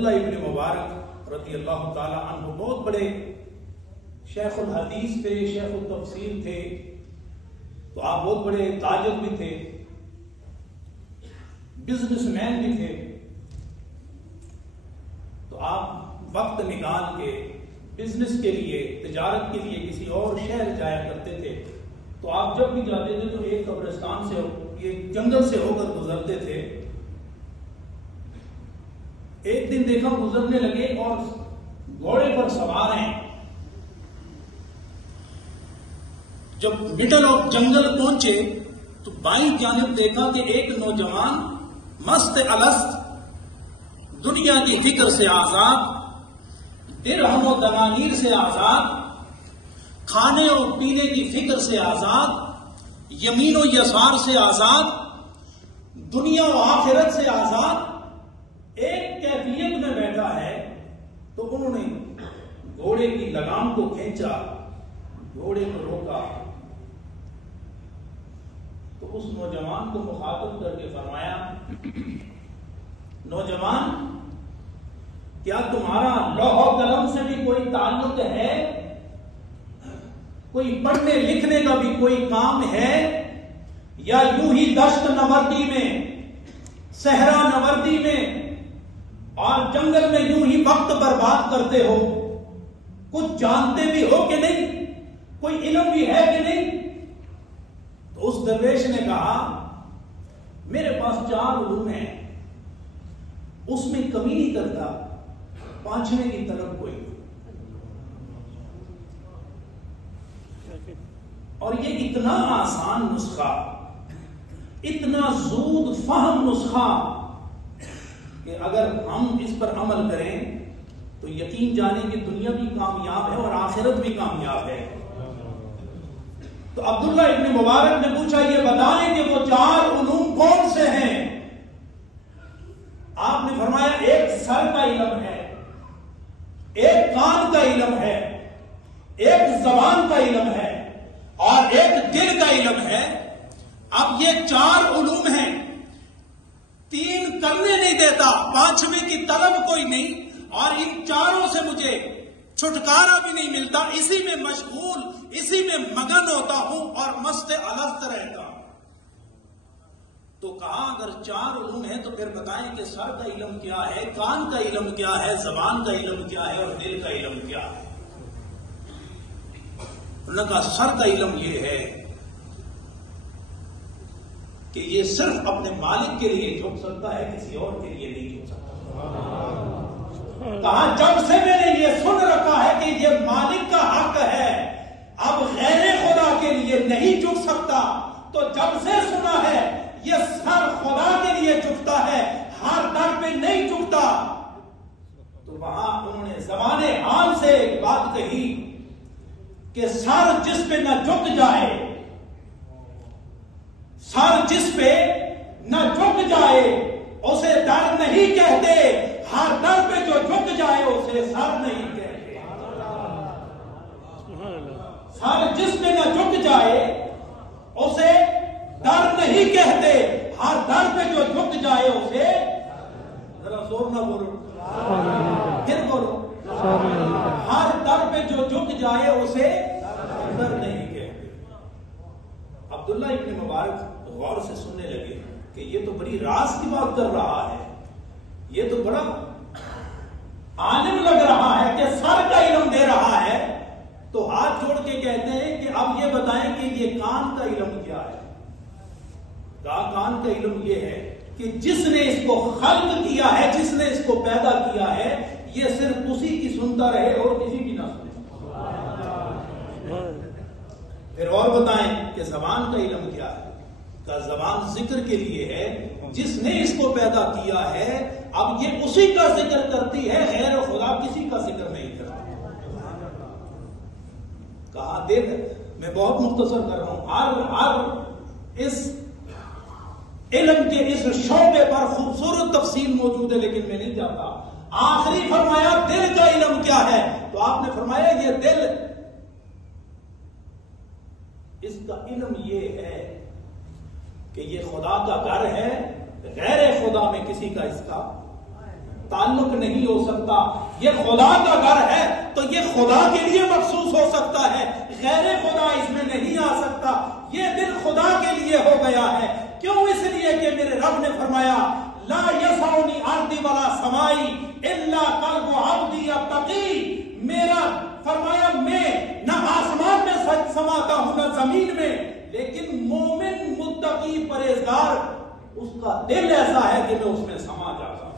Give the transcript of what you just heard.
عبداللہ ابن مبارک رضی اللہ تعالی عنہ بہت بڑے شیخ الحدیث تھے، شیخ التفسیر تھے، تو آپ بہت بڑے تاجر بھی تھے، بزنس مین بھی تھے. تو آپ وقت نکال کے بزنس کے لیے، تجارت کے لیے کسی اور شہر جایا کرتے تھے. تو آپ جب بھی جاتے تھے تو ایک قبرستان سے، یہ جنگل سے ہو کر گزرتے تھے. ایک دن دیکھا گزرنے لگے اور گھوڑے پر سوار ہیں. جب مڈل آف جنگل پہنچے تو بائیں جانب دیکھا کہ ایک نوجوان مست الست، دنیا کی فکر سے آزاد، درہم و دنانیر سے آزاد، کھانے اور پینے کی فکر سے آزاد، یمین و یسار سے آزاد، دنیا و آخرت سے آزاد ایک کیفیت میں بیٹھا ہے. تو انہوں نے گھوڑے کی لگام کو کھینچا، گھوڑے کو روکا، تو اس نوجوان کو مخاطب کر کے فرمایا، نوجوان، کیا تمہارا لوح و قلم سے بھی کوئی تعلق ہے؟ کوئی پڑھنے لکھنے کا بھی کوئی کام ہے؟ یا یوں ہی دشت نوردی میں، صحرا نوردی میں اور جنگل میں یوں ہی وقت برباد کرتے ہو؟ کچھ جانتے بھی ہو کہ نہیں؟ کوئی علم بھی ہے کہ نہیں؟ تو اس درویش نے کہا، میرے پاس 4 علوم ہیں، اس میں کمی نہیں کرتا، 5ویں کی طرف کوئی. اور یہ اتنا آسان نسخہ، اتنا زود فہم نسخہ کہ اگر ہم اس پر عمل کریں تو یقین جانے کہ دنیا بھی کامیاب ہے اور آخرت بھی کامیاب ہے. تو عبداللہ ابن مبارک نے پوچھا، یہ بتائیں کہ وہ 4 علوم کون سے ہیں؟ آپ نے فرمایا، ایک سر کا علم ہے، ایک کان کا علم ہے، ایک زبان کا علم ہے اور ایک دل کا علم ہے. اب یہ 4 علوم ہیں، 3 کرنے نہیں دیتا، 5ویں کی طلب کوئی نہیں، اور ان 4 سے مجھے چھٹکارا بھی نہیں ملتا. اسی میں مشغول، اسی میں مگن ہوتا ہوں اور مست الست رہتا ہوں. تو کہا، اگر 4 علوم ہیں تو پھر بتائیں کہ سر کا علم کیا ہے، کان کا علم کیا ہے، زبان کا علم کیا ہے اور دل کا علم کیا ہے؟ انہوں نے کہا، سر کا علم یہ ہے کہ یہ صرف اپنے مالک کے لیے جھک سکتا ہے، کسی اور کے لیے نہیں جھک سکتا. کہا، جب سے میں نے یہ سن رکھا ہے کہ یہ مالک کا حق ہے، اب غیر خدا کے لیے نہیں جھک سکتا، تو جب سے سنا ہے یہ سر خدا کے لیے جھکتا ہے، ہر در پہ نہیں جھکتا. تو وہاں انہوں نے زبان حال سے ایک بات کہی کہ سر جس پہ نہ جھک جائے، سر جس پہ نہ جھک جائے اسے در نہیں کہتے، ہر در پہ جو جھک جائے اسے سر نہیں کہتے. سر جس پہ نہ جھک جائے اسے در نہیں کہتے، ہر در پہ جو جھک جائے اسے، ذرا زور نہ بولو، پھر بولو، ہر در پہ جو جھک جائے اسے در نہیں کہتے. عبداللہ ابن مبارک غور سے سننے لگے کہ یہ تو بڑی راز کی بات کر رہا ہے، یہ تو بڑا عالم لگ رہا ہے کہ سر کا علم دے رہا ہے. تو ہاتھ جوڑ کے کہتے ہیں کہ اب یہ بتائیں کہ یہ کان کا علم کیا ہے؟ کہا، کان کا علم یہ ہے کہ جس نے اس کو خلق کیا ہے، جس نے اس کو پیدا کیا ہے، یہ صرف اسی کی سنتا رہے اور کسی کی نہ سنے. پھر اور بتائیں کہ زبان کا علم کیا ہے؟ کا زبان ذکر کے لیے ہے، جس نے اس کو پیدا کیا ہے اب یہ اسی کا ذکر کرتی ہے، غیر خدا کسی کا ذکر نہیں کرتی. کہا، دیکھ میں بہت مختصر کر رہا ہوں، ہر اس علم کے اس شعبے پر خوبصورت تفصیل موجود ہے لیکن میں نہیں جاتا. آخری فرمایا، دل کا علم کیا ہے؟ تو آپ نے فرمایا، یہ دل، اس کا علم یہ ہے کہ یہ خدا کا گھر ہے، غیر خدا میں کسی کا اس کا تعلق نہیں ہو سکتا. یہ خدا کا گھر ہے تو یہ خدا کے لیے مخصوص ہو سکتا ہے, غیر خدا اس میں نہیں آ سکتا. یہ دل خدا کے لیے ہو گیا ہے. کیوں؟ اس لیے کہ میرے رب نے فرمایا لا یسعنی ارضی ولا سمائی الا قلب عبدی التقی. میرا فرمایا میں نہ آسمان میں سماتا ہوں نہ زمین میں, لیکن مومن متقی پرہیزگار اس کا دل ایسا ہے کہ میں اس میں سما جاتا ہوں.